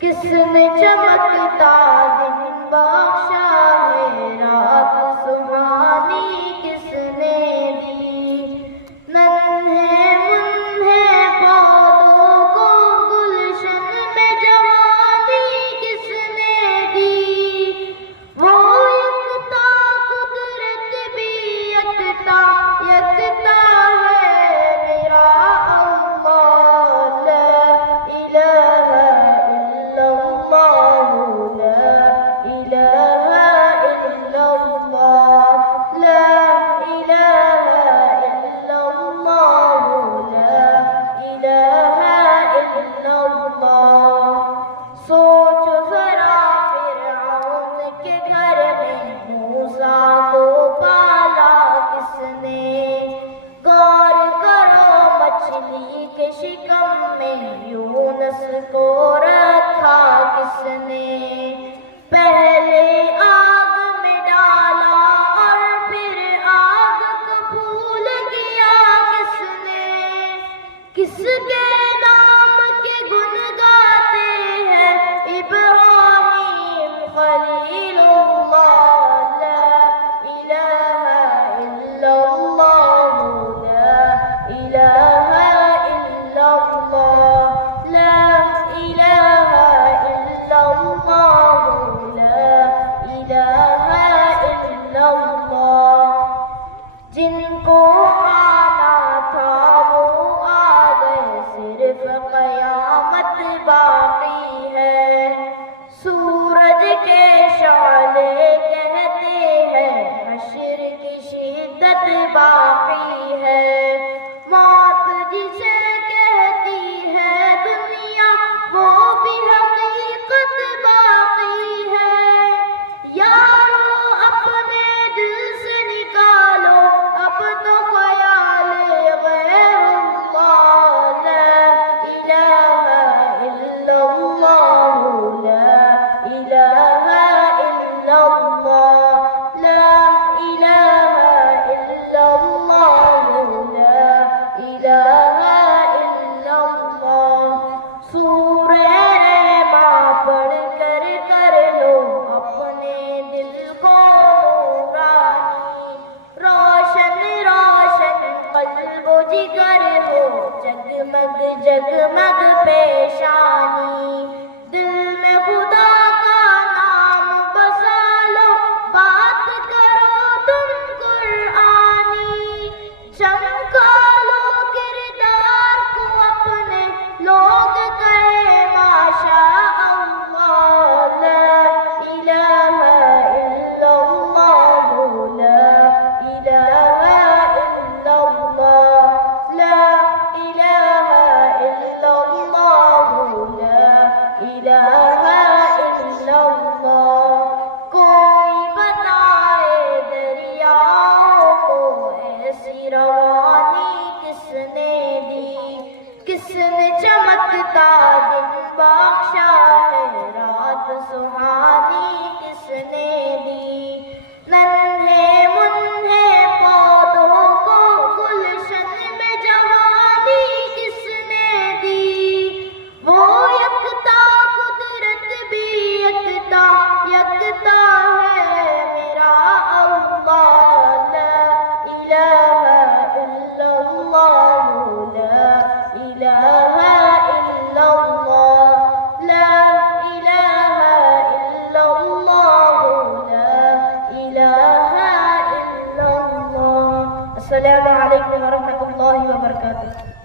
کس نے چمکتا دن بخشا ہے، رات سہانی کس نے دی؟ ننھے منھے پودوں کو گلشن میں جوانی کس نے دی؟ وہ یکتا قدرت بھی یکتا یکتا ہے میرا اللہ، لا الہ شکم میں یونس کو رکھا کس نے؟ پہلے آگ میں ڈالا اور پھر آگ کو پھول کیا کس نے؟ کس کے نام کے گن گاتے ہیں ابراہیم خلیل اللہ، لا الہ الا اللہ، لا الہ جن کو آنا تھا وہ آ گئے، صرف قیامت باقی ہے۔ سورج کے شعلے کہتے ہیں حشر کی شدت باقی ہے۔ موت جسے کہتی ہے دنیا وہ بھی حقیقت باقی ہے۔ یارو اپنے دل سے نکالو اب تو خیال غیر اللہ، لا الہ الا اللہ، لا الہ الا اللہ، لا الہ الا اللہ، لا الہ الا اللہ۔ سورہ رحماں پڑھ کر کر لو اپنے دل کو نورانی، روشن روشن قلب و جگر ہو جگمگ جگمگ پیشانی۔ دل میں خدا کا نام بسا لو، بات کرو تم قرآنی، چمکا لو کردار کو اپنے، لوگ کہے ماشاء اللہ، لا الہ الا اللہ، لا الہ الا اللہ، لا الہ الا اللہ، لا الہ الا اللہ۔ کوئی بتائے دریاؤں کو ایسی روانی کس نے دی؟ کس نے چمکتا دن بخشا ہے، رات سہانی کس نے دی؟ ننھے منھے پودوں کو گلشن میں جوانی کس نے دی؟ وہ یکتا قدرت بھی یکتا یکتا ہے میرا اللہ، لا الہ الا اللہ، لا الہ الا اللہ، لا الہ الا اللہ، لا الہ الا اللہ۔ السلام علیکم ورحمۃ اللہ وبرکاتہ۔